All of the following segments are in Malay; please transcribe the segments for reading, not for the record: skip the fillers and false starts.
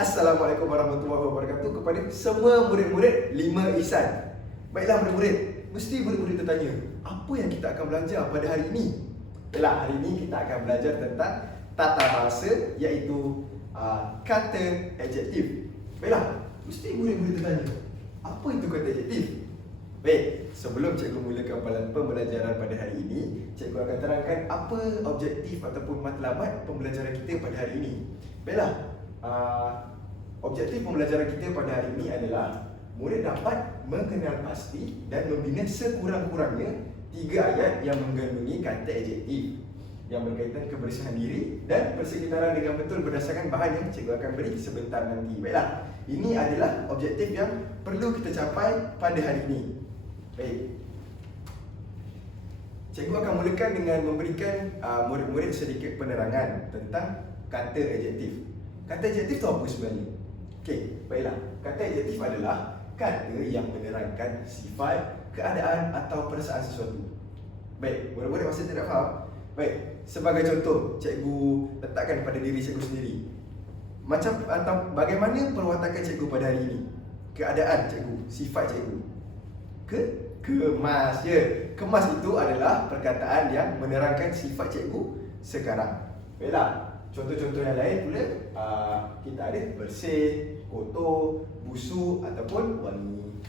Assalamualaikum warahmatullahi wabarakatuh kepada semua murid-murid 5 Ihsan. Baiklah murid-murid, mesti murid-murid tertanya, apa yang kita akan belajar pada hari ini? Baiklah, hari ini kita akan belajar tentang tata bahasa, iaitu kata adjektif. Baiklah, mesti murid-murid tertanya, apa itu kata adjektif? Baik, sebelum cikgu mulakan pembelajaran pada hari ini, cikgu akan terangkan apa objektif ataupun matlamat pembelajaran kita pada hari ini. Baiklah, objektif pembelajaran kita pada hari ini adalah murid dapat mengenal pasti dan membina sekurang-kurangnya 3 ayat yang mengandungi kata adjektif yang berkaitan kebersihan diri dan persekitaran dengan betul berdasarkan bahan yang cikgu akan beri sebentar nanti. Baiklah, ini adalah objektif yang perlu kita capai pada hari ini. Baik, cikgu akan mulakan dengan memberikan murid-murid sedikit penerangan tentang kata adjektif. Kata adjektif itu apa sebenarnya? Okey, baiklah. Kata adjektif adalah kata yang menerangkan sifat, keadaan atau perasaan sesuatu. Baik, murid-murid masih tidak faham? Baik, sebagai contoh, cikgu letakkan pada diri cikgu sendiri. Macam atau bagaimana perwatakan cikgu pada hari ini? Keadaan cikgu, sifat cikgu. Kemas, ya. Kemas itu adalah perkataan yang menerangkan sifat cikgu sekarang. Baiklah, contoh-contoh yang lain pula, kita ada bersih, kotor, busuk ataupun wangi.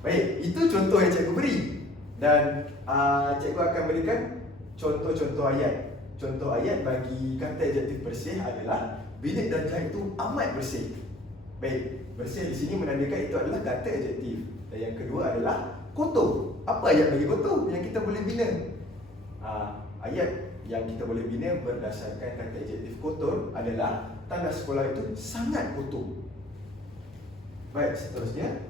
Baik, itu contoh yang cikgu beri. Dan cikgu akan berikan contoh-contoh ayat. Contoh ayat bagi kata adjektif bersih adalah bilik dan jahit itu amat bersih. Baik, bersih di sini menandakan itu adalah kata adjektif. Dan yang kedua adalah kotor. Apa ayat bagi kotor yang kita boleh bina? Ayat yang kita boleh bina berdasarkan kata adjektif kotor adalah tanda sekolah itu sangat kotor. Baik, seterusnya,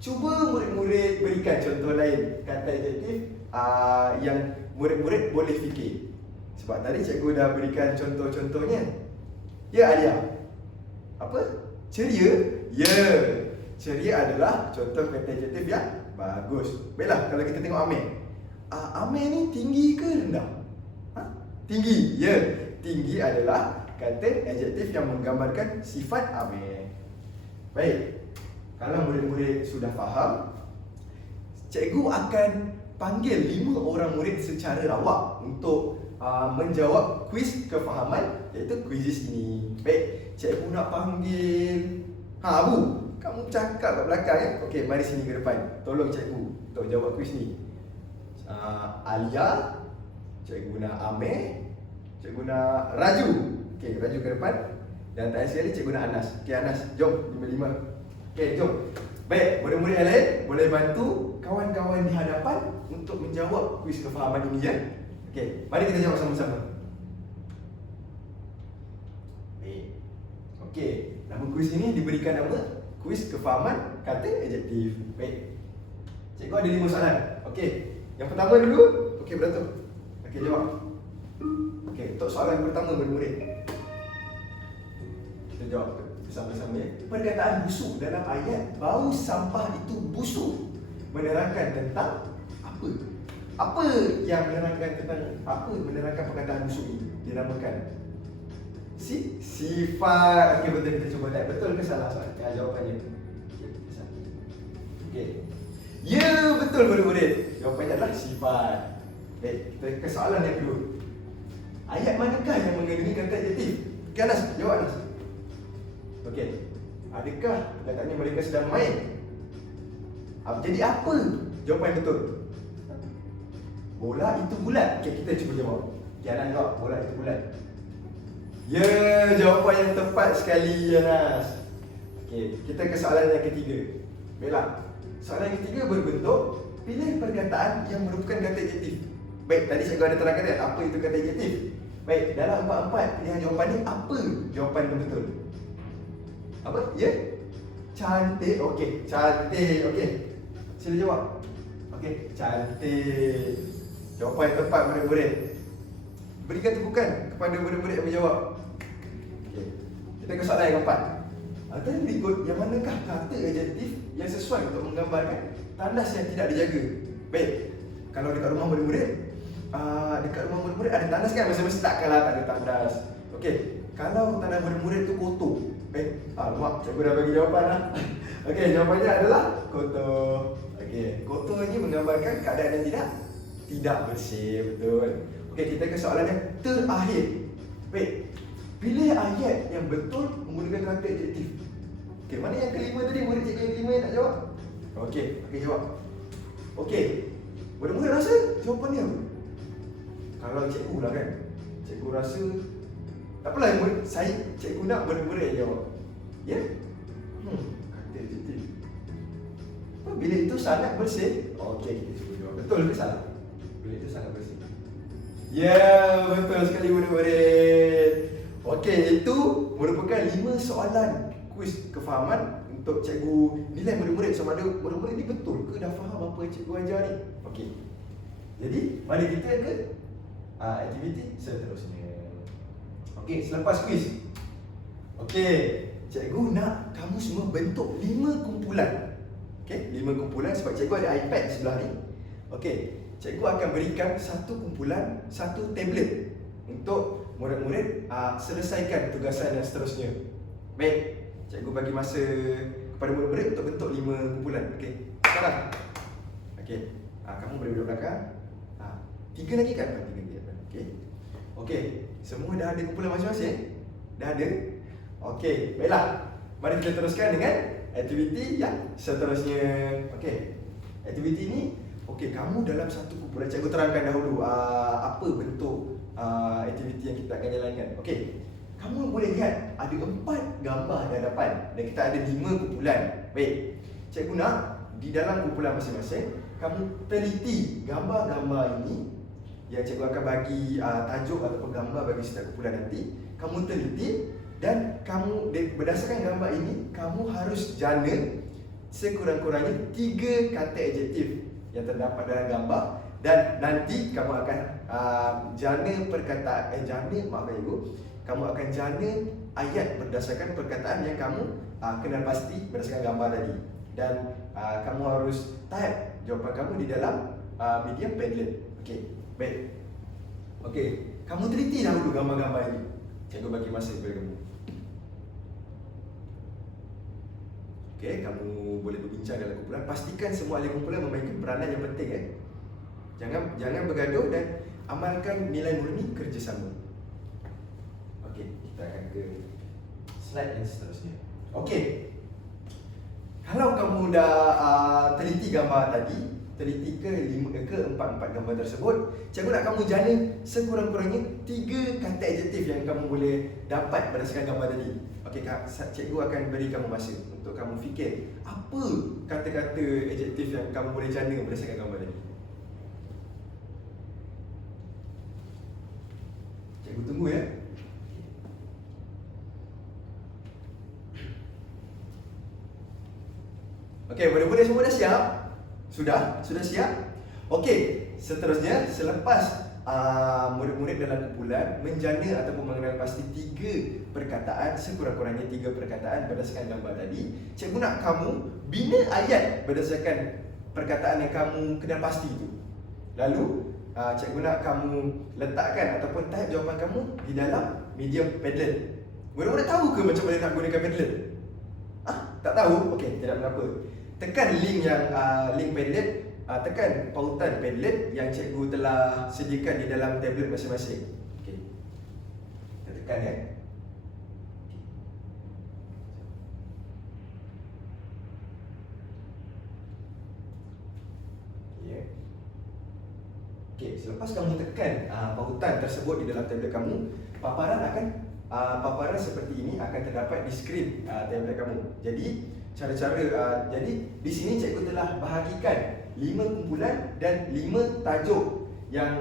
cuba murid-murid berikan contoh lain kata adjektif yang murid-murid boleh fikir. Sebab tadi cikgu dah berikan contoh-contohnya. Ya Alia, apa? Ceria? Ya, ceria adalah contoh kata adjektif yang bagus. Baiklah, kalau kita tengok Amir, Amir ni tinggi ke rendah? Tinggi, ya. Tinggi adalah kata adjektif yang menggambarkan sifat Amir. Baik, kalau murid-murid sudah faham, cikgu akan panggil 5 orang murid secara rawak untuk menjawab kuis kefahaman, iaitu kuisis ini. Baik, cikgu nak panggil Abu, kamu cakap kat belakang ya. Okey, mari sini ke depan. Tolong cikgu untuk jawab kuis ni. Alia, cikgu nak Amir, cikgu nak Raju. Okey, Raju ke depan. Dan tak sekali cikgu nak Anas. Okey Anas, jom 5-5. Okey, jom. Baik, murid-murid yang lain boleh bantu kawan-kawan di hadapan untuk menjawab kuis kefahaman ini ya. Okey, mari kita jawab sama-sama. Baik. Okey, nama kuis ini diberikan nama kuis kefahaman kata adjektif. Baik. Cikgu ada 5 soalan. Okey, yang pertama dulu. Okey, beratur. Okey, jawab. Okey, untuk soalan pertama murid-murid, kita jawab bersama-sama ya. Perkataan busuk dalam ayat bau sampah itu busuk menerangkan tentang apa? Apa yang menerangkan tentang apa? Menerangkan perkataan busuk ini dinamakan sifat. Okey, betul, kita cuba lihat betul ke salah jawapannya. Okey. Ya, betul murid-murid. Jawapannya adalah sifat. Baik, kita ke soalan yang kedua. Ayat manakah yang mengandungi kata adjektif? Okey Anas, jawab Anas. Okey. Adakah perkataannya mereka sedang main? Jadi apa jawapan betul? Bola itu bulat. Okey, kita cuba jawab. Okey, Anas jawab, bola itu bulat. Ya, jawapan yang tepat sekali Anas. Okey, kita ke soalan yang ketiga. Baiklah. Soalan yang ketiga berbentuk pilih perkataan yang merupakan kata adjektif. Baik, tadi cikgu ada terangkan kan apa itu kata adjektif. Baik, dalam 4 pilihan jawapan ni apa jawapan yang betul? Apa? Ya? Cantik. Okey, cantik. Okey. Sila jawab. Okey, cantik. Jawapan yang tepat murid-murid. Berikan tepukan kepada murid-murid yang menjawab. Okey. Kita ke soalan yang keempat. Antara berikut yang manakah kata adjektif yang sesuai untuk menggambarkan tandas yang tidak dijaga? Baik, kalau dekat rumah murid-murid, dekat rumah murid-murid ada tandas kan? Mesti takkanlah tak ada tandas. Okey, kalau tandas murid-murid tu kotor. Alamak, cikgu dah bagi jawapan lah. Okey, jawapannya adalah kotor. Okey, kotor ni menggambarkan keadaan yang tidak bersih, betul. Okey, kita ke soalan yang terakhir. Baik, pilih ayat yang betul menggunakan kata adjektif. Okey, mana yang kelima tadi? Murid cikgu yang kelima yang nak jawab? Okey, jawab. Okey, murid-murid rasa jawapannya apa? Kalau cikgu lah kan, cikgu rasa tak apalah, cikgu nak murid-murid yang jawab. Ya? Kata adjektif. Bilik itu sangat bersih. Okey, kita cuba jawab. Betul ke salah? Bilik itu sangat bersih. Ya, betul sekali murid-murid. Okey, itu merupakan 5 soalan kuis kefahaman untuk cikgu nilai murid-murid sama ada murid-murid ni betul ke dah faham apa yang cikgu ajar ni. Okey. Jadi, mari kita ke aktiviti seterusnya. Okey, selepas kuis. Okey, cikgu nak kamu semua bentuk 5 kumpulan. Okey, 5 kumpulan sebab cikgu ada iPad di sebelah ni. Okey, cikgu akan berikan satu kumpulan, satu tablet untuk murid-murid selesaikan tugasan yang seterusnya. Baik, cikgu bagi masa kepada murid-murid untuk bentuk 5 kumpulan. Okey, sekarang. Okey, kamu boleh duduk belakang. 3 lagi kan? 3 lagi. Okey, semua dah ada kumpulan masing-masing? Dah ada? Okey, baiklah. Mari kita teruskan dengan aktiviti yang seterusnya. Okey, aktiviti ni, okey, kamu dalam satu kumpulan. Cikgu terangkan dahulu apa bentuk aktiviti yang kita akan jalankan. Okey, kamu boleh lihat ada 4 gambar di hadapan dan kita ada 5 kumpulan. Baik, cikgu nak di dalam kumpulan masing-masing kamu teliti gambar-gambar ini yang cikgu akan bagi tajuk ataupun gambar bagi setiap kumpulan nanti. Kamu teliti dan kamu berdasarkan gambar ini kamu harus jana sekurang-kurangnya 3 kata adjektif yang terdapat dalam gambar dan nanti kamu akan jana perkataan kamu akan jana ayat berdasarkan perkataan yang kamu kenal pasti berdasarkan gambar tadi dan kamu harus type jawapan kamu di dalam medium Padlet. Okey. Baik. Okey, kamu teliti dahulu gambar-gambar ini. Cikgu bagi masa kepada kamu. Okey, kamu boleh berbincang dalam kumpulan. Pastikan semua ahli kumpulan memainkan peranan yang penting. Jangan bergaduh dan amalkan nilai murni kerjasama. Okey, kita akan ke slide yang seterusnya. Okey. Kalau kamu dah teliti gambar tadi, teliti ke 4 gambar tersebut, cikgu nak kamu jana sekurang-kurangnya 3 kata adjektif yang kamu boleh dapat berdasarkan gambar tadi. Okey, cikgu akan beri kamu masa untuk kamu fikir apa kata-kata adjektif yang kamu boleh jana berdasarkan gambar tadi. Cikgu tunggu ya. Okey, murid-murid semua dah siap? Sudah siap? Okey, seterusnya selepas murid-murid dalam kumpulan menjana ataupun mengenal pasti 3 perkataan, sekurang-kurangnya 3 perkataan berdasarkan gambar tadi, cikgu nak kamu bina ayat berdasarkan perkataan yang kamu kenal pasti itu. Lalu cikgu nak kamu letakkan ataupun type jawapan kamu di dalam medium Padlet. Murid-murid tahu ke macam mana nak gunakan Padlet? Tak tahu? Okey, tidak mengapa. Tekan link yang link Padlet, tekan pautan Padlet yang cikgu telah sediakan di dalam tablet masing-masing. Okey. Kita tekan ya. Okey, selepas kamu tekan pautan tersebut di dalam tablet kamu, paparan seperti ini akan terdapat di skrin tablet kamu. Jadi jadi di sini cikgu telah bahagikan 5 kumpulan dan 5 tajuk yang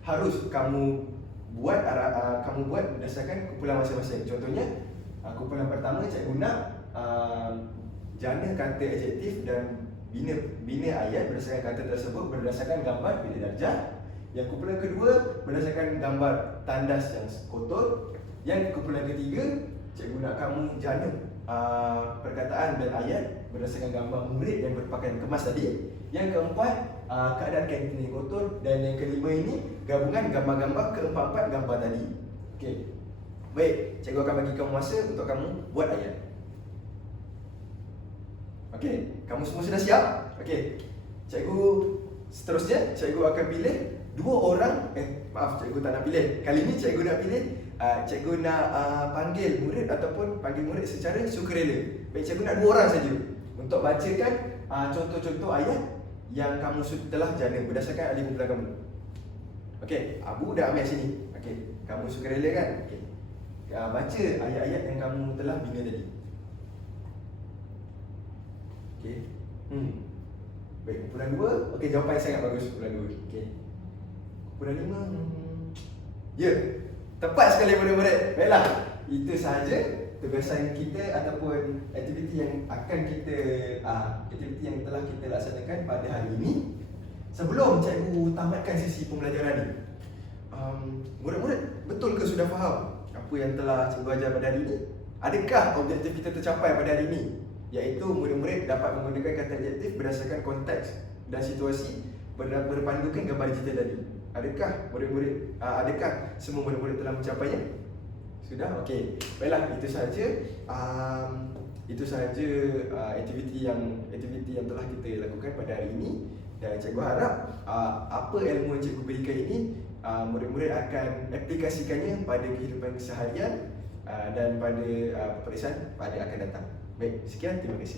harus kamu buat berdasarkan kumpulan masing-masing. Contohnya kumpulan pertama cikgu nak jana kata adjektif dan bina ayat berdasarkan kata tersebut berdasarkan gambar bilik darjah. Yang kumpulan kedua berdasarkan gambar tandas yang kotor. Yang kumpulan ketiga cikgu nak kamu jana perkataan dan ayat berdasarkan gambar murid yang berpakaian kemas tadi. Yang keempat keadaan kantin yang kotor, dan yang kelima ini gabungan gambar-gambar keempat-empat gambar tadi. Okey. Baik, cikgu akan bagi kamu masa untuk kamu buat ayat. Okey, kamu semua sudah siap? Okey. Cikgu seterusnya cikgu akan pilih dua orang, maaf, cikgu tak nak pilih. Kali ni cikgu nak pilih, cikgu nak panggil murid ataupun panggil murid secara sukarela. Baik, cikgu nak dua orang saja untuk bacakan contoh-contoh ayat yang kamu telah jana berdasarkan ahli kumpulan kamu. Okey, Abu dah ambil sini. Okey, kamu sukarela kan? Okey. Baca ayat-ayat yang kamu telah bina tadi. Okey. Baik, kumpulan 2. Okey, jawapan sangat bagus kumpulan 2. Okey. Kumpulan 5. Ya, tepat sekali murid-murid. Baiklah, itu sahaja tugasan kita ataupun aktiviti yang akan kita aktiviti yang telah kita laksanakan pada hari ini. Sebelum cikgu tamatkan sesi pembelajaran ni, murid-murid betul ke sudah faham apa yang telah cikgu ajar pada hari ini? Adakah objektif kita tercapai pada hari ini? Iaitu murid-murid dapat menggunakan kata adjektif berdasarkan konteks dan situasi berpandukan gambar digital tadi. Adakah murid-murid adakah semua murid-murid telah mencapainya? Sudah? Okey. Baiklah, itu sahaja aktiviti yang telah kita lakukan pada hari ini, dan cikgu harap apa ilmu yang cikgu berikan ini murid-murid akan aplikasikannya pada kehidupan seharian dan pada peperiksaan pada akan datang. Baik, sekian, terima kasih.